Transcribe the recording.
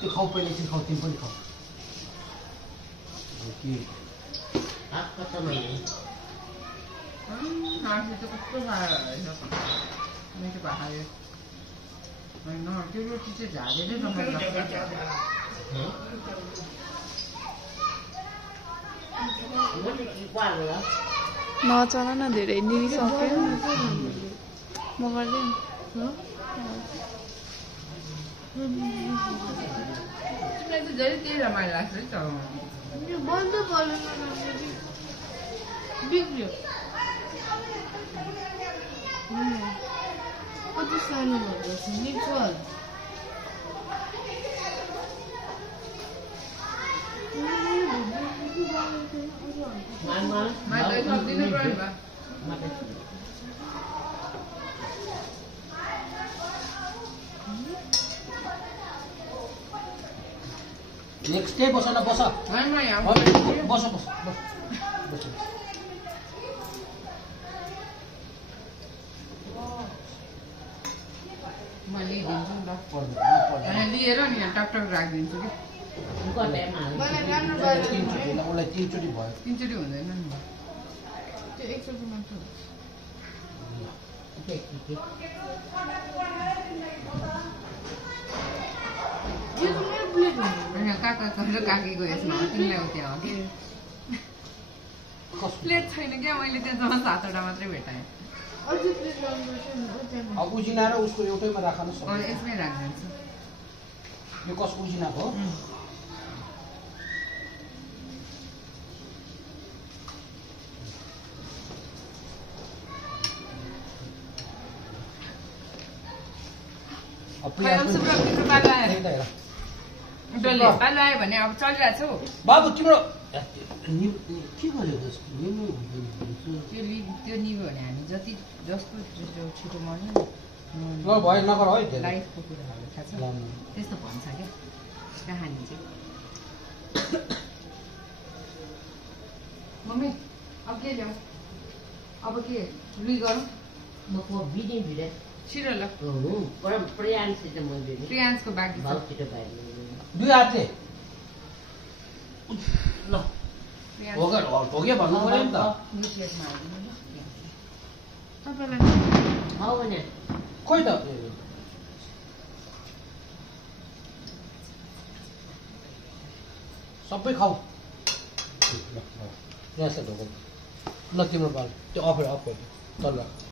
त्यो खाऊ पहिले एकछिन खाऊ तिमी पनि खाऊ के कस्तो मैले मासु चाहिँ कस्तो साह्रो रहेछ मिठो खायो होइन त्यो रोटी चाहिँ झारेरै रमाइलो लाग्छ नचला न धेरै निरिसक्यो म गर्दैन तिमीलाई चाहिँ धेरै त्यही रमाइलो लाग्छ है त बन्द परेन बिग्रियो कति सानो भएको छ नि चल मलाई सक्दिनँ पर्यो बा नेक्स्ट डे बस न बस बस बस बस म लिइदिन्छु नि त लिएर नि टकटक राखिदिन्छु कि उसलाई तीनचोटि भयो तीनचोटि हुँदैन नि त्यो एकचोटि मात्र होइन काका र काकीको यसमा तिमीलाई हो त्यहाँ हो कि प्लेट छैन क्या मैले त्यहाँ जम्मा 7वटा मात्रै भेटाएँ अब उजिना र उसको एउटैमा राख्नु सक्छ यसमै राखिदिन्छु यो कसको उजिनाको हो पालो आयो भने अब चलिरहेको छु बाबु तिम्रो के गर्यो त्यो निभ्यो भने हामी जति जस्तो छिटो मर्ने भयो नगर है लाइफको कुराहरू थाहा छ त्यस्तो भन्छ क्या कहानी चाहिँ मम्मी अब के ल्याऊ अब के रुई गरौँ म बिदिन भिडे छिटो ल प्रियान्सको बाँकी दुई हातले ल भोगे भन्नु पर्यो नि त खोइ त सबै खाऊ यहाँ छ ढोको ल तिम्रो पाल त्यो अफ अफ तल